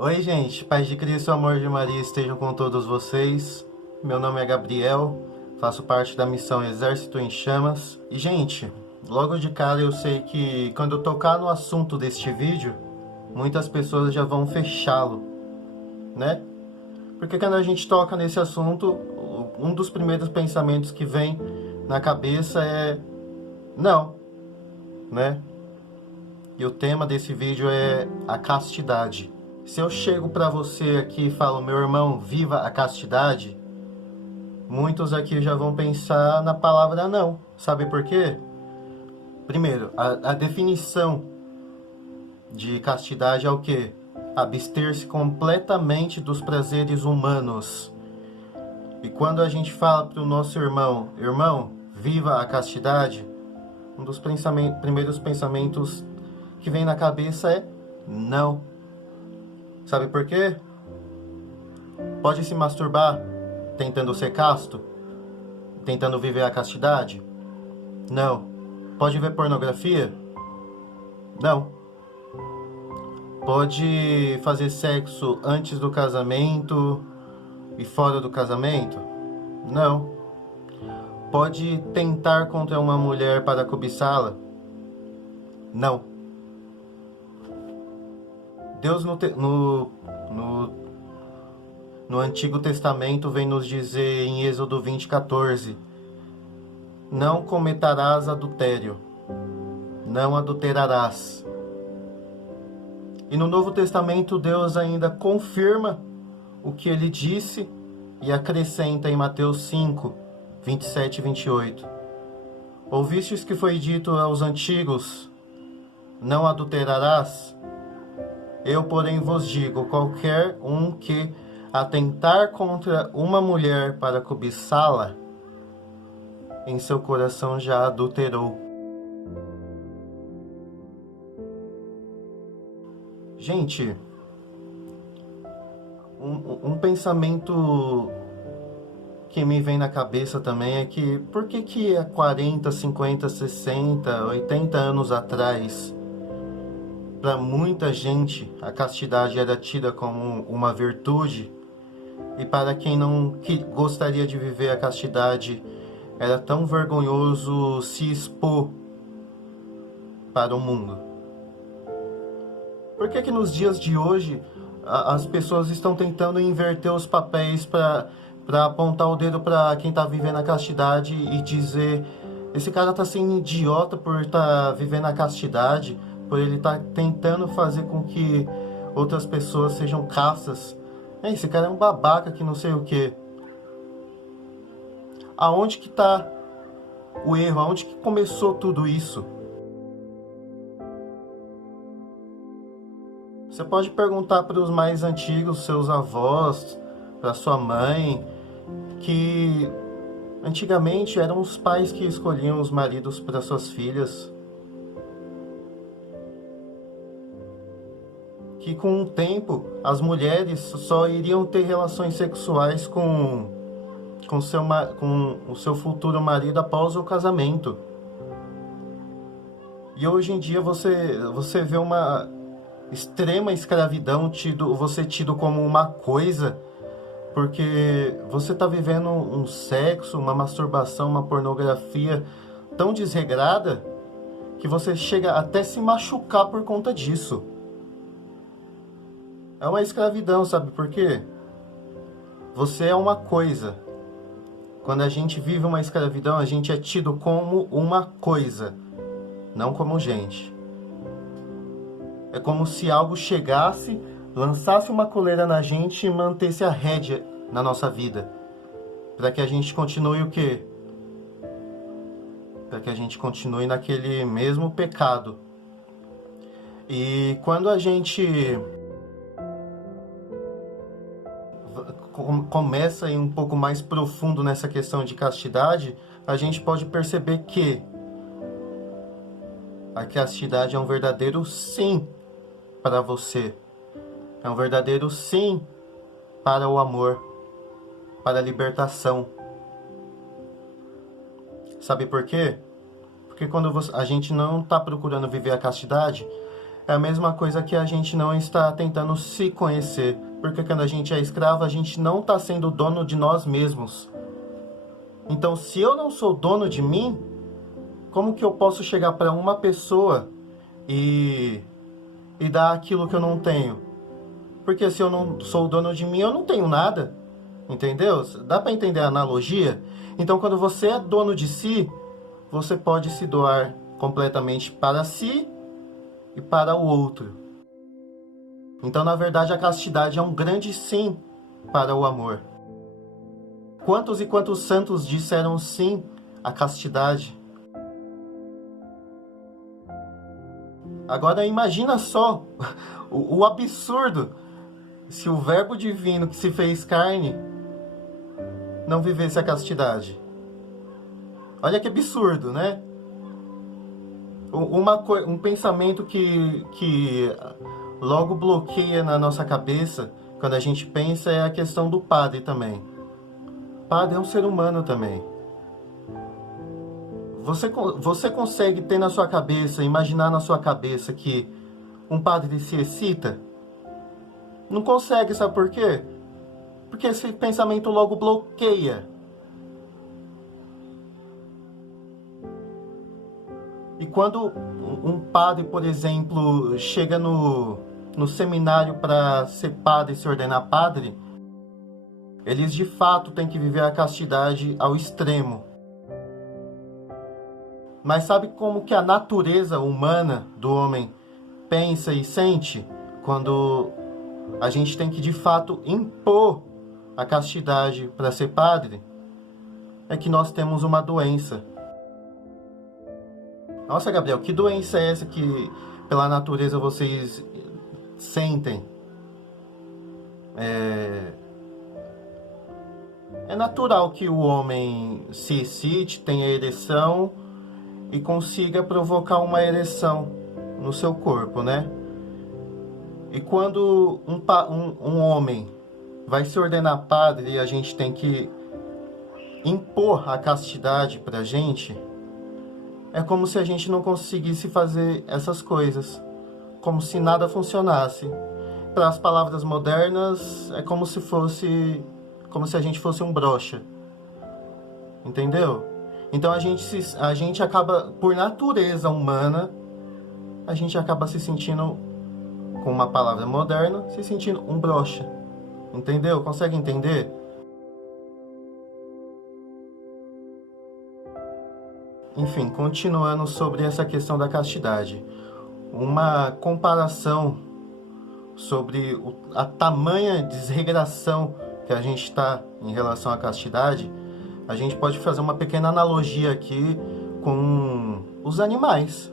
Oi, gente, paz de Cristo, amor de Maria estejam com todos vocês. Meu nome é Gabriel, faço parte da missão Exército em Chamas. E, gente, logo de cara eu sei que quando eu tocar no assunto deste vídeo, muitas pessoas já vão fechá-lo, né? Porque quando a gente toca nesse assunto, um dos primeiros pensamentos que vem na cabeça é não, né? E o tema desse vídeo é a castidade. Se eu chego para você aqui e falo, meu irmão, viva a castidade, muitos aqui já vão pensar na palavra não. Sabe por quê? Primeiro, a definição de castidade é o quê? Abster-se completamente dos prazeres humanos. E quando a gente fala para o nosso irmão, irmão, viva a castidade, um dos primeiros pensamentos que vem na cabeça é não. Sabe por quê? Pode se masturbar tentando ser casto? Tentando viver a castidade? Não. Pode ver pornografia? Não. Pode fazer sexo antes do casamento e fora do casamento? Não. Pode tentar contra uma mulher para cobiçá-la? Não. Deus no Antigo Testamento vem nos dizer em Êxodo 20:14: não cometerás adultério, não adulterarás. E no Novo Testamento Deus ainda confirma o que ele disse e acrescenta em Mateus 5:27 e 28. Ouvistes que foi dito aos antigos, não adulterarás? Eu, porém, vos digo, qualquer um que atentar contra uma mulher para cobiçá-la, em seu coração já adulterou. Gente, um pensamento que me vem na cabeça também é que por que há 40, 50, 60, 80 anos atrás, para muita gente, a castidade era tida como uma virtude, e para quem não gostaria de viver a castidade, era tão vergonhoso se expor para o mundo? Por que nos dias de hoje as pessoas estão tentando inverter os papéis para apontar o dedo para quem está vivendo a castidade e dizer: esse cara está sendo idiota por estar vivendo a castidade, por ele estar tentando fazer com que outras pessoas sejam castas. Esse cara é um babaca que não sei o que. Aonde que está o erro? Aonde que começou tudo isso? Você pode perguntar para os mais antigos, seus avós, para sua mãe, que antigamente eram os pais que escolhiam os maridos para suas filhas. Que com o tempo as mulheres só iriam ter relações sexuais com o seu futuro marido após o casamento. E hoje em dia você vê uma extrema escravidão, você tido como uma coisa, porque você está vivendo um sexo, uma masturbação, uma pornografia tão desregrada que você chega até se machucar por conta disso. É uma escravidão, sabe por quê? Você é uma coisa. Quando a gente vive uma escravidão, a gente é tido como uma coisa, não como gente. É como se algo chegasse, lançasse uma coleira na gente e mantesse a rédea na nossa vida. Para que a gente continue o quê? Para que a gente continue naquele mesmo pecado. E quando a gente começa a ir um pouco mais profundo nessa questão de castidade, a gente pode perceber que a castidade é um verdadeiro sim para você. É um verdadeiro sim para o amor, para a libertação. Sabe por quê? Porque quando a gente não está procurando viver a castidade, é a mesma coisa que a gente não está tentando se conhecer. Porque quando a gente é escravo, a gente não está sendo dono de nós mesmos. Então, se eu não sou dono de mim, como que eu posso chegar para uma pessoa e dar aquilo que eu não tenho? Porque se eu não sou dono de mim, eu não tenho nada. Entendeu? Dá para entender a analogia? Então, quando você é dono de si, você pode se doar completamente para si e para o outro. Então, na verdade, a castidade é um grande sim para o amor. Quantos e quantos santos disseram sim à castidade? Agora imagina só o absurdo se o verbo divino que se fez carne não vivesse a castidade. Olha que absurdo, né? Um pensamento que logo bloqueia na nossa cabeça quando a gente pensa é a questão do padre também. O padre é um ser humano também. Você consegue ter na sua cabeça, imaginar na sua cabeça que um padre se excita? Não consegue, sabe por quê? Porque esse pensamento logo bloqueia. E quando um padre, por exemplo, chega no seminário para ser padre e se ordenar padre, eles de fato têm que viver a castidade ao extremo. Mas sabe como que a natureza humana do homem pensa e sente quando a gente tem que de fato impor a castidade para ser padre? É que nós temos uma doença. Nossa, Gabriel, que doença é essa que pela natureza vocês sentem? É natural que o homem se excite, tenha ereção e consiga provocar uma ereção no seu corpo, né? E quando um homem vai se ordenar padre e a gente tem que impor a castidade pra gente, é como se a gente não conseguisse fazer essas coisas, como se nada funcionasse. Para as palavras modernas, é como se a gente fosse um broxa. Entendeu? Então a gente acaba, por natureza humana, a gente acaba se sentindo, com uma palavra moderna, se sentindo um broxa. Entendeu? Consegue entender? Enfim, continuando sobre essa questão da castidade. Uma comparação sobre a tamanha desregração que a gente está em relação à castidade, a gente pode fazer uma pequena analogia aqui com os animais.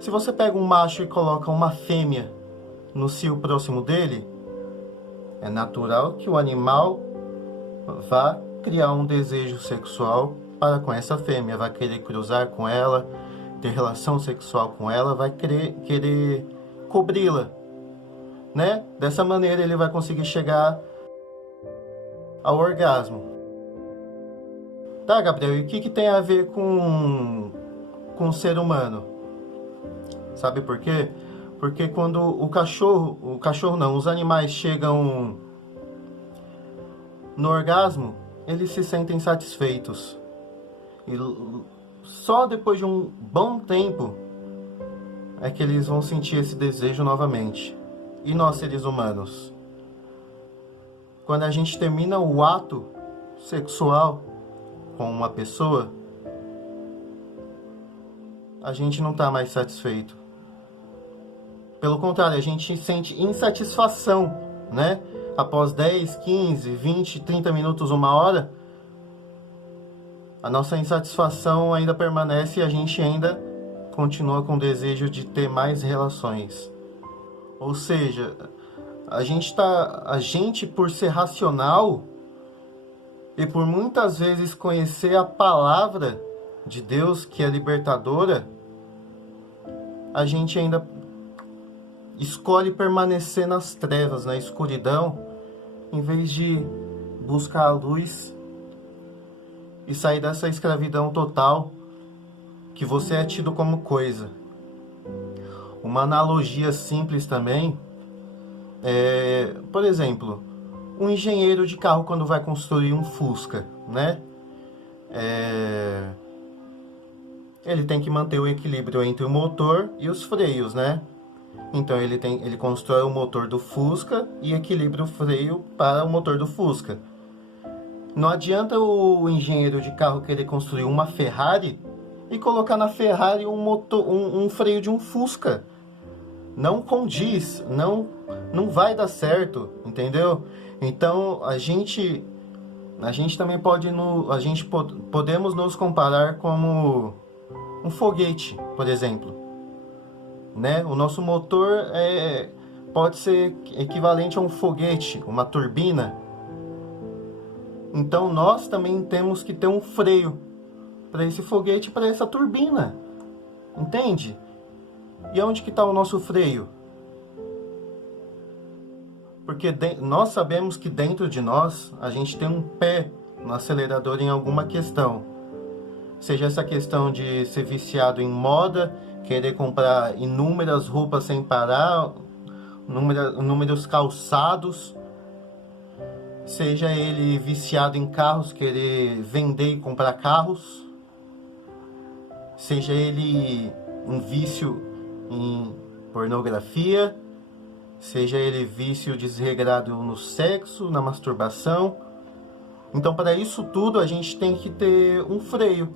Se você pega um macho e coloca uma fêmea no cio próximo dele, é natural que o animal vá criar um desejo sexual para com essa fêmea, vai querer cruzar com ela, ter relação sexual com ela, vai querer cobri-la, né? Dessa maneira ele vai conseguir chegar ao orgasmo. Tá, Gabriel, e o que tem a ver com o ser humano? Sabe por quê? Porque quando os animais chegam no orgasmo, eles se sentem satisfeitos. E só depois de um bom tempo é que eles vão sentir esse desejo novamente. E nós, seres humanos? Quando a gente termina o ato sexual com uma pessoa, a gente não está mais satisfeito. Pelo contrário, a gente sente insatisfação, né? Após 10, 15, 20, 30 minutos, uma hora, a nossa insatisfação ainda permanece e a gente ainda continua com o desejo de ter mais relações. Ou seja, a gente por ser racional e por muitas vezes conhecer a palavra de Deus, que é libertadora, a gente ainda escolhe permanecer nas trevas, na escuridão, em vez de buscar a luz e sair dessa escravidão total que você é tido como coisa. Uma analogia simples também por exemplo, um engenheiro de carro quando vai construir um Fusca, né? Ele tem que manter o equilíbrio entre o motor e os freios, né? Então ele constrói o motor do Fusca e equilibra o freio para o motor do Fusca. Não adianta o engenheiro de carro querer construir uma Ferrari e colocar na Ferrari um freio de um Fusca. Não condiz, não vai dar certo, entendeu? Então a gente também podemos nos comparar como um foguete, por exemplo, né? O nosso motor pode ser equivalente a um foguete, uma turbina. Então nós também temos que ter um freio para esse foguete, para essa turbina, entende? E onde que está o nosso freio? Porque nós sabemos que dentro de nós a gente tem um pé no acelerador em alguma questão. Seja essa questão de ser viciado em moda, querer comprar inúmeras roupas sem parar, inúmeros calçados. Seja ele viciado em carros, querer vender e comprar carros. Seja ele um vício em pornografia, seja ele vício desregrado no sexo, na masturbação. Então, para isso tudo, a gente tem que ter um freio.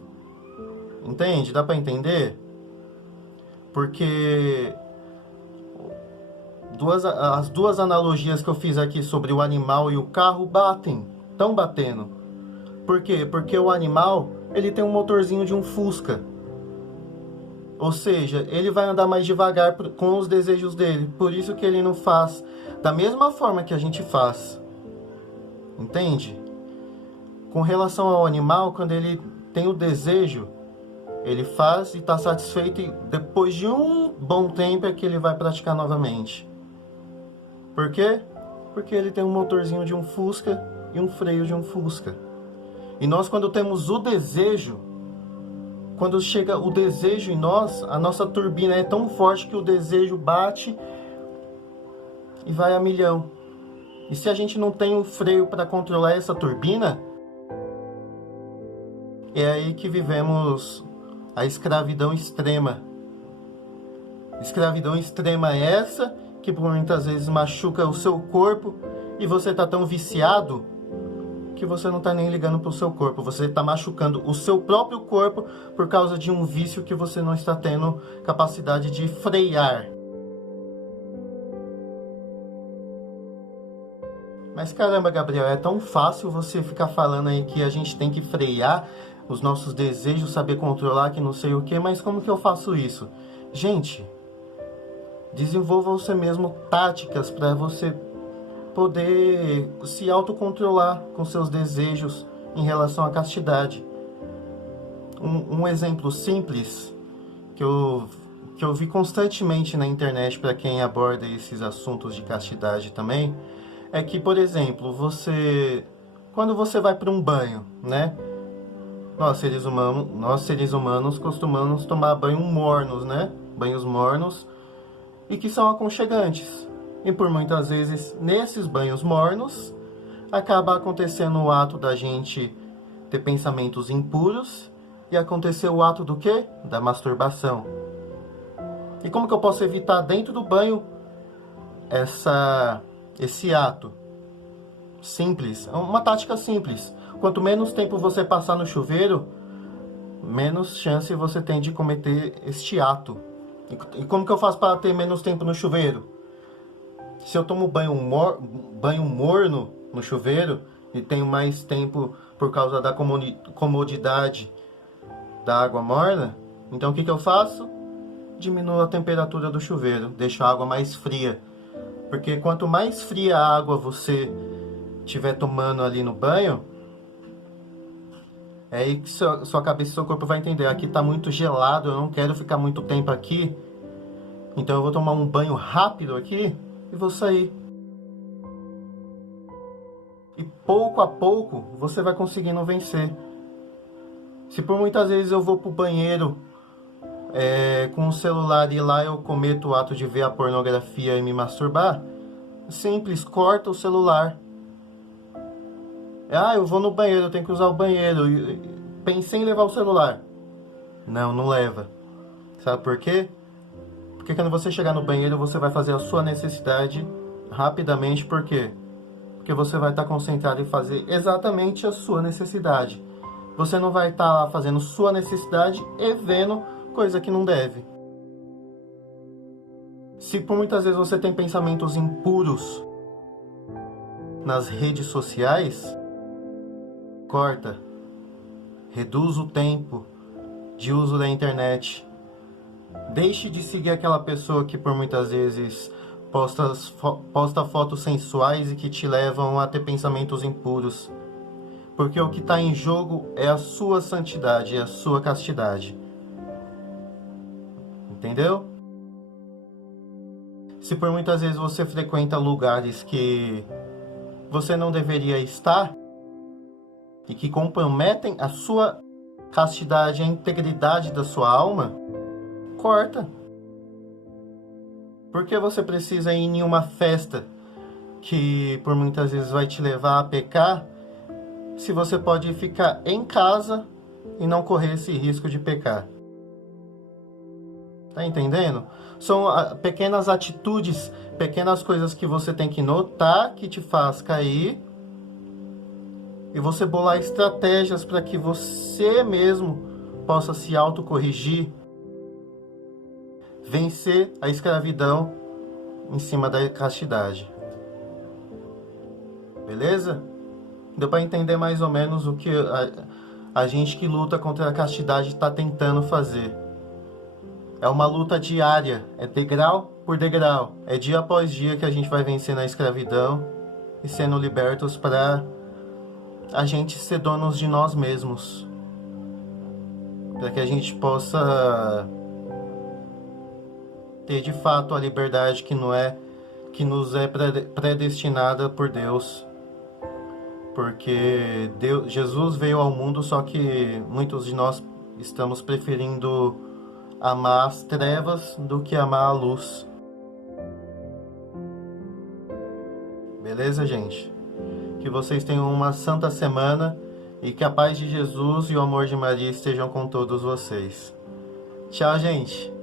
Entende? Dá para entender? Porque as duas analogias que eu fiz aqui sobre o animal e o carro estão batendo. Por quê? Porque o animal, ele tem um motorzinho de um Fusca. Ou seja, ele vai andar mais devagar com os desejos dele. Por isso que ele não faz da mesma forma que a gente faz. Entende? Com relação ao animal, quando ele tem o desejo, ele faz e está satisfeito, e depois de um bom tempo é que ele vai praticar novamente. Por quê? Porque ele tem um motorzinho de um Fusca e um freio de um Fusca. E nós, quando temos o desejo, quando chega o desejo em nós, a nossa turbina é tão forte que o desejo bate e vai a milhão. E se a gente não tem o freio para controlar essa turbina, é aí que vivemos a escravidão extrema. Escravidão extrema é essa que por muitas vezes machuca o seu corpo e você está tão viciado que você não está nem ligando para o seu corpo. Você está machucando o seu próprio corpo por causa de um vício que você não está tendo capacidade de frear. Mas caramba, Gabriel, é tão fácil você ficar falando aí que a gente tem que frear os nossos desejos, saber controlar, que não sei o que, mas como que eu faço isso? Gente, desenvolva você mesmo táticas para você poder se autocontrolar com seus desejos em relação à castidade. Um exemplo simples que eu vi constantemente na internet para quem aborda esses assuntos de castidade também, é que, por exemplo, quando você vai para um banho, né? Nós seres humanos costumamos tomar banhos mornos, né? Banhos mornos e que são aconchegantes. E por muitas vezes, nesses banhos mornos, acaba acontecendo o ato da gente ter pensamentos impuros e acontecer o ato do quê? Da masturbação. E como que eu posso evitar dentro do banho esse ato? Simples, uma tática simples. Quanto menos tempo você passar no chuveiro, menos chance você tem de cometer este ato. E como que eu faço para ter menos tempo no chuveiro? Se eu tomo banho morno no chuveiro e tenho mais tempo por causa da comodidade da água morna, então o que eu faço? Diminuo a temperatura do chuveiro, deixo a água mais fria. Porque quanto mais fria a água você estiver tomando ali no banho, é aí que sua cabeça e seu corpo vai entender. Aqui está muito gelado, eu não quero ficar muito tempo aqui, então eu vou tomar um banho rápido aqui e vou sair. E pouco a pouco você vai conseguindo vencer. Se por muitas vezes eu vou pro banheiro Com o celular ir lá eu cometo o ato de ver a pornografia e me masturbar? Simples, corta o celular. Eu vou no banheiro, eu tenho que usar o banheiro. Pensei em levar o celular. Não, não leva. Sabe por quê? Porque quando você chegar no banheiro, você vai fazer a sua necessidade rapidamente. Por quê? Porque você vai estar concentrado em fazer exatamente a sua necessidade. Você não vai estar lá fazendo sua necessidade e vendo coisa que não deve. Se por muitas vezes você tem pensamentos impuros nas redes sociais, corta. Reduz o tempo de uso da internet. Deixe de seguir aquela pessoa que por muitas vezes posta fotos sensuais e que te levam a ter pensamentos impuros. Porque o que está em jogo é a sua santidade, é a sua castidade. Entendeu? Se por muitas vezes você frequenta lugares que você não deveria estar e que comprometem a sua castidade, a integridade da sua alma, corta. Porque você precisa ir em uma festa que por muitas vezes vai te levar a pecar, se você pode ficar em casa e não correr esse risco de pecar? Tá entendendo? São pequenas atitudes, pequenas coisas que você tem que notar que te faz cair e você bolar estratégias para que você mesmo possa se autocorrigir, vencer a escravidão em cima da castidade. Beleza? Deu para entender mais ou menos o que a gente que luta contra a castidade está tentando fazer. É uma luta diária, é degrau por degrau. É dia após dia que a gente vai vencendo a escravidão e sendo libertos para a gente ser donos de nós mesmos. Para que a gente possa ter de fato a liberdade que nos é predestinada por Deus. Porque Jesus veio ao mundo, só que muitos de nós estamos preferindo amar as trevas do que amar a luz. Beleza, gente? Que vocês tenham uma santa semana e que a paz de Jesus e o amor de Maria estejam com todos vocês. Tchau, gente!